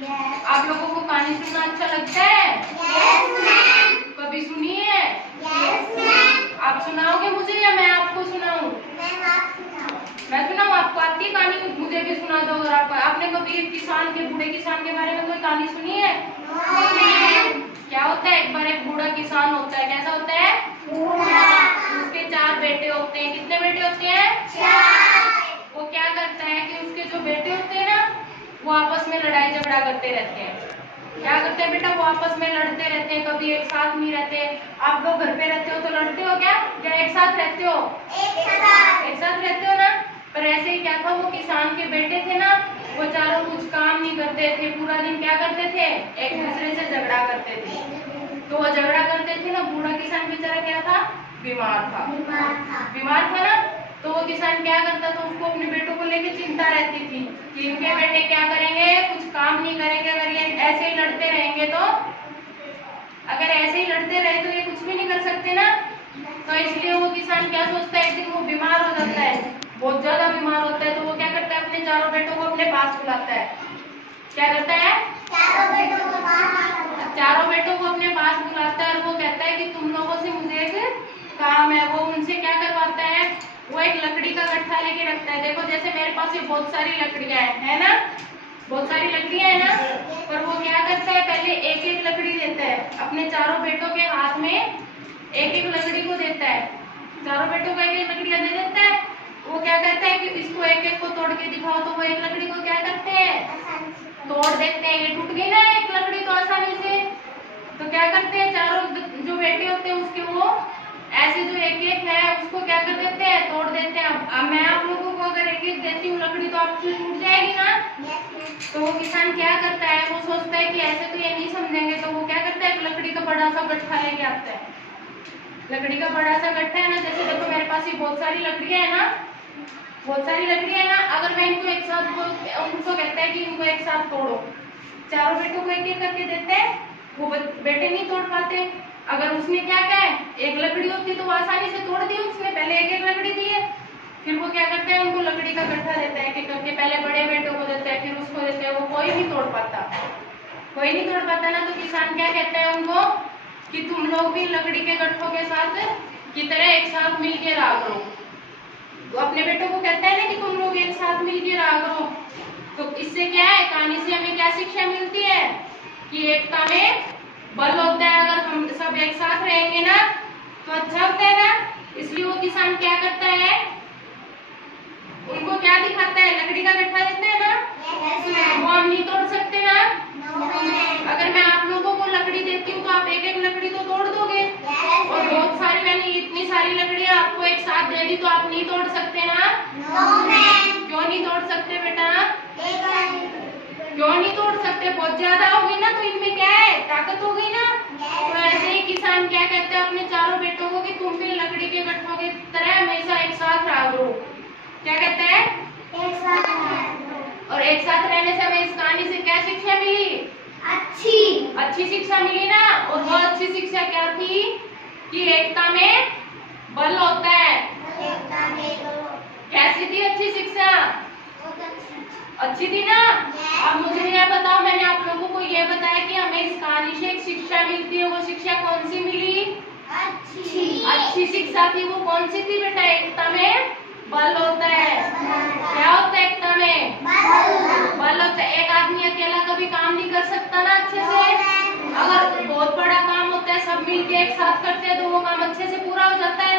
आप लोगों को कहानी सुनना अच्छा लगता है? कभी सुनी है? आप सुनाओगे मुझे या मैं आपको सुनाऊं? मैं सुनाऊं? आपको आती है कहानी? मुझे भी सुना दो। अगर आपने कभी एक किसान के, बूढ़े किसान के बारे में कोई कहानी सुनी है? क्या होता है? एक बार एक बूढ़ा किसान होता है। कैसा होता है? उसके 4 बेटे होते हैं। कितने बेटे होते हैं? 4। वो क्या करता है कि उसके जो बेटे होते हैं ना, वो आपस में लड़ाई झगड़ा करते रहते हैं। क्या करते हैं बेटा? वो आपस में लड़ते रहते हैं, कभी एक साथ नहीं रहते। आप लोग घर पे रहते हो तो लड़ते हो क्या? क्या एक साथ रहते हो? एक साथ रहते हो ना। पर ऐसे ही क्या था, वो किसान के बेटे थे ना, वो चारों कुछ काम नहीं करते थे। पूरा दिन क्या करते थे? एक दूसरे से झगड़ा करते थे। तो वो झगड़ा करते थे ना, बूढ़ा किसान बेचारा क्या था? बीमार था ना। तो वो किसान क्या करता था, उसको अपने बेटों को लेकर चिंता रहती थी कि इनके बेटे क्या करेंगे, कुछ काम नहीं करेंगे। अगर ये ऐसे ही लड़ते रहेंगे तो, अगर ऐसे ही लड़ते रहे तो ये कुछ भी नहीं कर सकते ना। तो इसलिए वो किसान क्या सोचता है, एक दिन वो बीमार हो जाता है, बहुत ज्यादा बीमार होता है। तो वो क्या करता है, अपने चारों बेटों को अपने पास बुलाता है। क्या करता है? चारों बेटों को अपने पास बुलाता है और वो कहता है कि तुम लोगों से मुझे एक काम है। वो उनसे क्या करवाता है, वो एक लकड़ी का गट्ठा लेके रखता है। देखो जैसे मेरे पास ये बहुत सारी लकड़ियां है ना, बहुत सारी लकड़ियां है ना। पर वो क्या करता है, पहले एक एक लकड़ी देता है अपने चारों बेटों के हाथ में, एक एक लकड़ी को देता है। चारों बेटों को एक एक लकड़ियां दे देता है। वो क्या करता है कि इसको एक एक को तोड़ के दिखाओ, तो वो एक लकड़ी को क्या करते हैं, तोड़ देते हैं। ये टूट गई ना एक लकड़ी तो आसानी से। तो क्या करते हैं, चारों जो बेटे होते हैं उसके वो ऐसे जो एक एक है उसको क्या कर देते हैं, तोड़ देते हैं। अब मैं आप लोगों को अगर एक एक देती हूँ लकड़ी तो आपसे टूट जाएगी ना। तो वो किसान क्या करता है, वो सोचता है कि ऐसे तो ये नहीं समझेंगे। तो वो क्या करता है, एक लकड़ी का बड़ा सा गट्ठा लेके आता है। लकड़ी का बड़ा सा गट्ठा है ना, जैसे देखो मेरे पास ये बहुत सारी लकड़ियां है ना, बहुत सारी लकड़ियां है ना। अगर मैं इनको एक साथ, उनको कहता है कि इनको एक साथ तोड़ो, चारों बेटों को एक एक करके देते हैं। वो बेटे नहीं तोड़ पाते। अगर उसने क्या कहा है, एक लकड़ी होती तो वो आसानी से तोड़ दी, उसने पहले एक एक लकड़ी दी है। फिर वो क्या करता है, उनको लकड़ी का गट्ठा देता है कि करके पहले बड़े बेटों को देता है, फिर उसको देता है। वो कोई नहीं तोड़ पाता, कोई नहीं तोड़ पाता ना। तो किसान क्या कहता है उनको कि तुम लोग भी लकड़ी के गट्ठों के साथ की तरह एक साथ मिलकर रहा करो। तो अपने बेटों को कहता है ना कि तुम लोग एक साथ मिलकर रहा करो। तो इससे क्या है, कहानी से हमें क्या शिक्षा मिलती है कि एकता में बल होता है। अगर हम सब एक साथ रहेंगे ना तो अच्छा होता है ना। इसलिए वो किसान क्या करता है, उनको क्या दिखाता है, लकड़ी का गट्ठा देता है ना। वो हम नहीं तोड़ सकते ना। अगर मैं आप लोगों को लकड़ी देती हूँ तो आप एक एक लकड़ी तो तोड़ दोगे। और बहुत सारी, मैंने इतनी सारी लकड़ियां आपको एक साथ दे दी तो आप नहीं तोड़ सकते ना। क्यों नहीं तोड़ सकते बेटा? क्यों नहीं तोड़ सकते? बहुत ज्यादा होगी ना, तो इनमें क्या है, ताकत हो गई ना। तो ऐसे ही किसान क्या कहते हैं अपने चारों बेटों को कि तुम भी लकड़ी के गट्ठों की तरह हमेशा एक साथ रहा करो। क्या कहते हैं? एक साथ रहो। और एक साथ रहने से हमें इस कहानी से क्या शिक्षा मिली? अच्छी शिक्षा मिली ना। और वो अच्छी शिक्षा क्या थी कि एकता में बल होता है। कैसी थी अच्छी शिक्षा? अच्छी थी ना। अब मुझे ये बताओ, मैंने आप लोगों को ये बताया कि हमें इस कहानी से एक शिक्षा मिलती है। वो शिक्षा कौन सी मिली? अच्छी शिक्षा थी। वो कौन सी थी बेटा? एकता में बल होता है। क्या होता है एकता में? बल होता है। एक आदमी अकेला कभी काम नहीं कर सकता ना अच्छे से। अगर बहुत बड़ा काम होता है, सब मिलके एक साथ करते हैं तो वो काम अच्छे से पूरा हो जाता है।